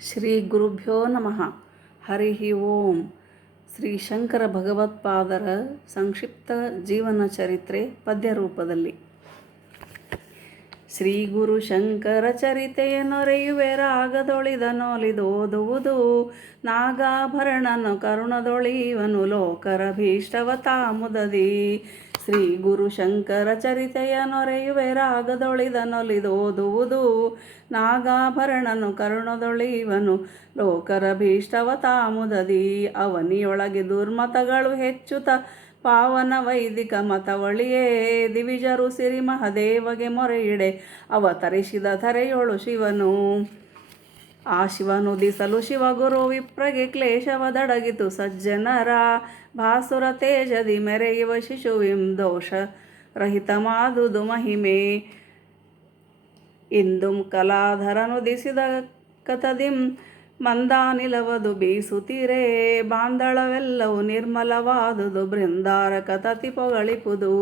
ಶ್ರೀ ಗುರುಭ್ಯೋ ನಮಃ. ಹರಿ ಓಂ. ಶ್ರೀ ಶಂಕರ ಭಗವತ್ಪಾದರ ಸಂಕ್ಷಿಪ್ತ ಜೀವನ ಚರಿತ್ರೆ ಪದ್ಯ ರೂಪದಲ್ಲಿ. ಶ್ರೀ ಗುರು ಶಂಕರ ಚರಿತೆಯ ನೊರೆಯುವೆ ರಾಗದೊಳಿದನೊಲಿದೋದುವುದು ನಾಗಾಭರಣನು ಕರುಣದೊಳಿವನು ಲೋಕರ ಭೀಷ್ಟವ ತಾಮುದದಿ. ಶ್ರೀ ಗುರು ಶಂಕರ ಚರಿತೆಯ ನೊರೆಯುವೆ ರಾಗದೊಳಿದನೊಲಿದೋದುವುದು ನಾಗಾಭರಣನು ಕರುಣದೊಳಿವನು ಲೋಕರ ಭೀಷ್ಟವ ತಾಮುದದಿ. ಅವನಿಯೊಳಗೆ ದುರ್ಮತಗಳು ಹೆಚ್ಚುತ ಪಾವನ ವೈದಿಕ ಮತವಳಿಯೇ ದಿವಿಜರು ಸಿರಿ ಮಹದೇವಗೆ ಮೊರೆಯಿಡೆ ಅವತರಿಸಿದ ಧರೆಯೊಳು ಶಿವನು. ಆ ಶಿವನುದಿಸಲು ಶಿವಗುರು ವಿಪ್ರಗೆ ಕ್ಲೇಶವದಡಗಿತು ಸಜ್ಜನರ ಭಾಸುರ ತೇಜದಿ ಮೆರೆಯುವ ಶಿಶುವಿಂ ದೋಷ ರಹಿತ ಮಾದುದು ಮಹಿಮೆ. ಇಂದುಂ ಕಲಾಧರನುದಿಸಿದ ಕತದಿಂ ಮಂದಾನಿಲವದು ಬೀಸುತ್ತೀರೆ ಬಾಂದಳವೆಲ್ಲವೂ ನಿರ್ಮಲವಾದುದು ಬೃಂದಾರಕ ತತಿ ಪೊಗಳಿಪುದು.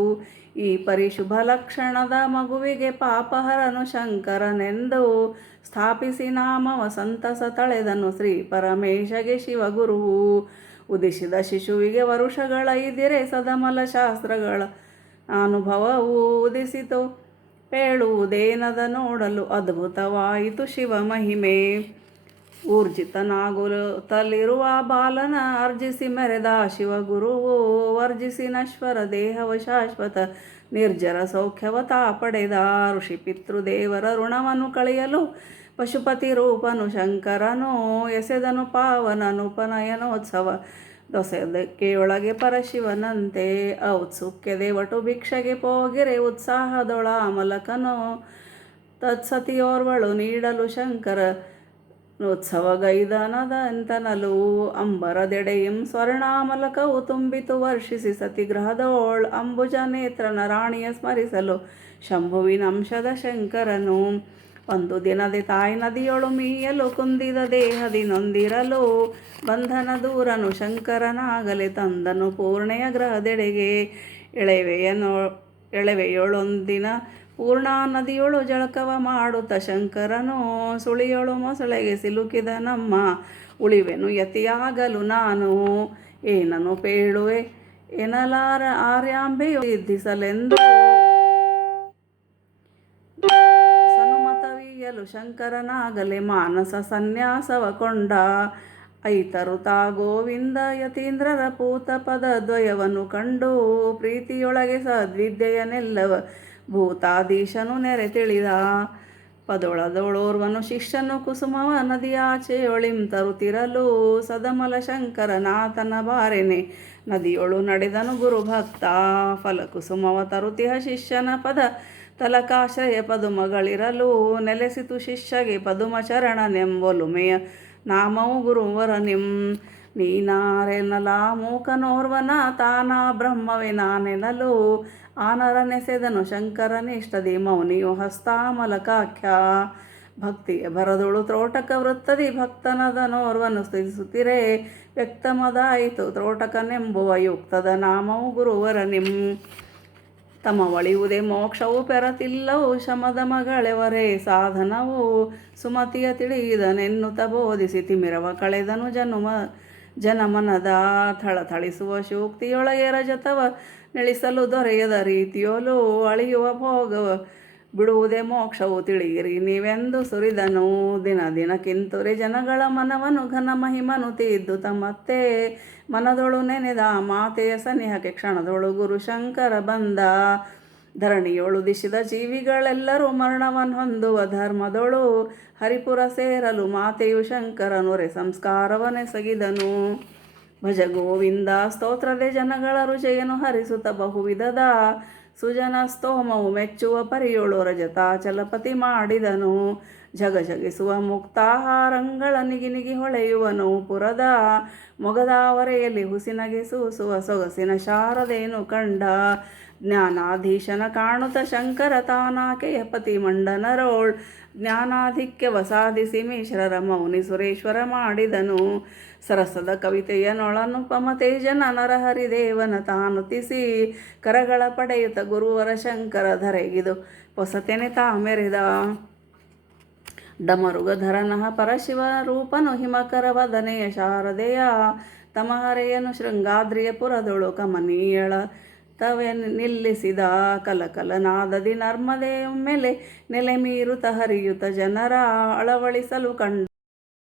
ಈ ಪರಿಶುಭ ಲಕ್ಷಣದ ಮಗುವಿಗೆ ಪಾಪಹರನು ಶಂಕರನೆಂದು ಸ್ಥಾಪಿಸಿ ನಾಮವ ಸಂತಸ ತಳೆದನು ಶ್ರೀ ಪರಮೇಶಗೆ ಶಿವಗುರುವು. ಉದಿಸಿದ ಶಿಶುವಿಗೆ ವರುಷಗಳೈದಿರೆ ಸದಮಲ ಶಾಸ್ತ್ರಗಳ ಅನುಭವವು ಉದಿಸಿತು ಪೇಳುವುದೇನದ ನೋಡಲು ಅದ್ಭುತವಾಯಿತು ಶಿವ ಮಹಿಮೆ. ಊರ್ಜಿತನಾಗುತ್ತಲಿರುವ ಬಾಲನ ಅರ್ಜಿಸಿ ಮೆರೆದ ಶಿವಗುರುವು ವರ್ಜಿಸಿ ನಶ್ವರ ದೇಹವ ಶಾಶ್ವತ ನಿರ್ಜರ ಸೌಖ್ಯವ ತಾ ಪಡೆದ. ಋಷಿ ಪಿತೃದೇವರ ಋಣವನ್ನು ಕಳೆಯಲು ಪಶುಪತಿ ರೂಪನು ಶಂಕರನು ಎಸೆದನು ಪಾವನನುಪನಯನೋತ್ಸವ ದೊಸೆದಕ್ಕೆಯೊಳಗೆ ಪರಶಿವನಂತೆ. ಔತ್ಸುಕ್ಯದೆ ವಟು ಭಿಕ್ಷೆಗೆ ಪೋಗಿರೆ ಉತ್ಸಾಹದೊಳ ಅಮಲಕನು ತತ್ಸತಿಯೋರ್ವಳು ನೀಡಲು ಶಂಕರ ಉತ್ಸವಗೈದನದಂತನಲು. ಅಂಬರದೆಡೆಯಿಂ ಸ್ವರ್ಣಾಮಲಕವು ತುಂಬಿತು ವರ್ಷಿಸಿ ಸತಿಗ್ರಹದೋಳ್ ಅಂಬುಜ ನೇತ್ರನ ರಾಣಿಯ ಸ್ಮರಿಸಲು ಶಂಭುವಿನಂಶದ ಶಂಕರನು. ಒಂದು ದಿನದೆ ತಾಯಿ ನದಿಯೊಳು ಮೀಯಲು ಕುಂದಿದ ದೇಹದಿ ನೊಂದಿರಲು ಬಂಧನ ದೂರನು ಶಂಕರನಾಗಲೆ ತಂದನು ಪೂರ್ಣೆಯ ಗ್ರಹದೆಡೆಗೆ. ಎಳೆವೆಯೊಳೊಂದಿನ ಪೂರ್ಣಾ ನದಿಯೊಳು ಜಳಕವ ಮಾಡುತ್ತ ಶಂಕರನು ಸುಳಿಯೊಳು ಮೊಸಳೆಗೆ ಸಿಲುಕಿದ ನಮ್ಮ ಉಳಿವೆನು ಯತಿಯಾಗಲು ನಾನು. ಏನನು ಪೇಳುವೆ ಎನಲಾರ ಆರ್ಯಾಂಬೆಯು ಸಿದ್ಧಿಸಲೆಂದು ಸನುಮತವೀಯಲು ಶಂಕರನಾಗಲೆ ಮಾನಸ ಸನ್ಯಾಸವ ಕೊಂಡ. ಐತರುತಾ ಗೋವಿಂದ ಯತೀಂದ್ರರ ಪೂತ ಪದ ದ್ವಯವನ್ನು ಕಂಡು ಪ್ರೀತಿಯೊಳಗೆ ಸದ್ವಿದ್ಯೆಯನೆಲ್ಲವ ಭೂತಾಧೀಶನು ನೆರೆ ತಿಳಿದ. ಪದೊಳದೊಳೋರ್ವನು ಶಿಷ್ಯನು ಕುಸುಮವ ನದಿಯಾಚೆಯೊಳಿಂ ತರುತ್ತಿರಲು ಸದಮಲ ಶಂಕರನಾಥನ ಬಾರೆನೆ ನದಿಯೊಳು ನಡೆದನು ಗುರುಭಕ್ತ. ಫಲಕುಸುಮವ ತರುತಿಹ ಶಿಷ್ಯನ ಪದ ತಲಕಾಶ್ರಯ ಪದುಮಗಳಿರಲು ನೆಲೆಸಿತು ಶಿಷ್ಯಗೆ ಪದುಮ ಚರಣನೆಂಬೊಲುಮೆಯ ನಾಮವು ಗುರುವರನಿಂ. ನೀನಾರೆನಲ ಮೂಕನೋರ್ವನ ತಾನಾ ಬ್ರಹ್ಮವೇ ನಾನೆನಲು ಆನರನೆಸೆದನು ಶಂಕರನಿಷ್ಟದಿ ಮೌನಿಯು ಹಸ್ತಾಮಲಕಾಖ್ಯ. ಭಕ್ತಿಯ ಭರದೊಳು ತ್ರೋಟಕ ವೃತ್ತದಿ ಭಕ್ತನದನೋರ್ವನು ಸ್ತುತಿಸುತ್ತಿರೆ ವ್ಯಕ್ತಮದಾಯಿತು ತ್ರೋಟಕನೆಂಬುವ ಯುಕ್ತದ ನಾಮವು ಗುರುವರನಿಂ. ತಮ ಒಳಿಯುವುದೇ ಮೋಕ್ಷವು ಪೆರತಿಲ್ಲವು ಶಮದ ಮಗಳೆವರೇ ಸಾಧನವು ಸುಮತಿಯ ತಿಳಿಯಿದನೆನ್ನುತ್ತ ಬೋಧಿಸಿ ತಿಮಿರವ ಕಳೆದನು ಜನಮನದ ಥಳಥಳಿಸುವ ಶೂಕ್ತಿಯೊಳಗೆ ರಜತವ ನಿಳಿಸಲು ದೊರೆಯದ ರೀತಿಯೊಲು ಅಳಿಯುವ ಭೋಗವ ಬಿಡುವುದೇ ಮೋಕ್ಷವು ತಿಳಿಯಿರಿ ನೀವೆಂದು ಸುರಿದನು. ದಿನ ದಿನಕ್ಕಿಂತುರೆ ಜನಗಳ ಮನವನ್ನು ಘನ ಮಹಿಮನು ತೀದ್ದು ತಮ್ಮತ್ತೆ ಮನದೊಳು ನೆನೆದ ಮಾತೆಯ ಸನಿಹಕ್ಕೆ ಕ್ಷಣದೊಳು ಗುರು ಶಂಕರ ಬಂದ. ಧರಣಿಯೊಳು ದಿಶಿದ ಜೀವಿಗಳೆಲ್ಲರೂ ಮರಣವನ್ನು ಹೊಂದುವ ಧರ್ಮದೊಳು ಹರಿಪುರ ಸೇರಲು ಮಾತೆಯು ಶಂಕರನುರೆ ಸಂಸ್ಕಾರವನೆಸಗಿದನು. ಭಜ ಗೋವಿಂದ ಸ್ತೋತ್ರದೆ ಜನಗಳ ರುಚೆಯನ್ನು ಹರಿಸುತ್ತ ಬಹುವಿಧದ ಸುಜನ ಸ್ತೋಮವು ಮೆಚ್ಚುವ ಪರಿಯೊಳು ರಜತಾಚಲಪತಿ ಮಾಡಿದನು. ಝಗಝಗಿಸುವ ಮುಕ್ತಾಹಾರಂಗಳ ನಿಗಿ ಹೊಳೆಯುವನು ಪುರದ ಮೊಗದಾವರೆಯಲ್ಲಿ ಹುಸಿನಗೆ ಸೂಸುವ ಸೊಗಸಿನ ಶಾರದೇನು ಕಂಡ. ಜ್ಞಾನಾಧೀಶನ ಕಾಣುತ್ತ ಶಂಕರ ತಾನಾಕೆಯ ಪತಿ ಮಂಡನರೋಳ್ ಜ್ಞಾನಾಧಿಕ್ಯವ ಸಾಧಿಸಿ ಮಿಶ್ರರ ಮೌನಿ ಸುರೇಶ್ವರ ಮಾಡಿದನು. ಸರಸದ ಕವಿತೆಯ ನೊಳನುಪಮ ತೇಜನ ನರಹರಿದೇವನ ತಾನುತಿಸಿ ಕರಗಳ ಪಡೆಯುತ್ತ ಗುರುವರ ಶಂಕರ ಧರೆಗಿದು ಹೊಸತೆನೆ ತಾ ಮೆರೆದ. ಡಮರುಗಧರನಃ ಪರಶಿವ ರೂಪನು ಹಿಮಕರ ವದನೆಯ ಶಾರದೆಯ ತಮಹರೆಯನು ಶೃಂಗಾದ್ರಿಯ ಪುರದೊಳು ಕಮನೀಯಳ ತವೆ ನಿಲ್ಲಿಸಿದ ಕಲಕಲನಾದದಿ ನರ್ಮದೆಯೊಮ್ಮೆಲೆ ನೆಲೆ ಮೀರುತ ಹರಿಯುತ ಜನರ ಅಳವಳಿಸಲು ಕಂಡ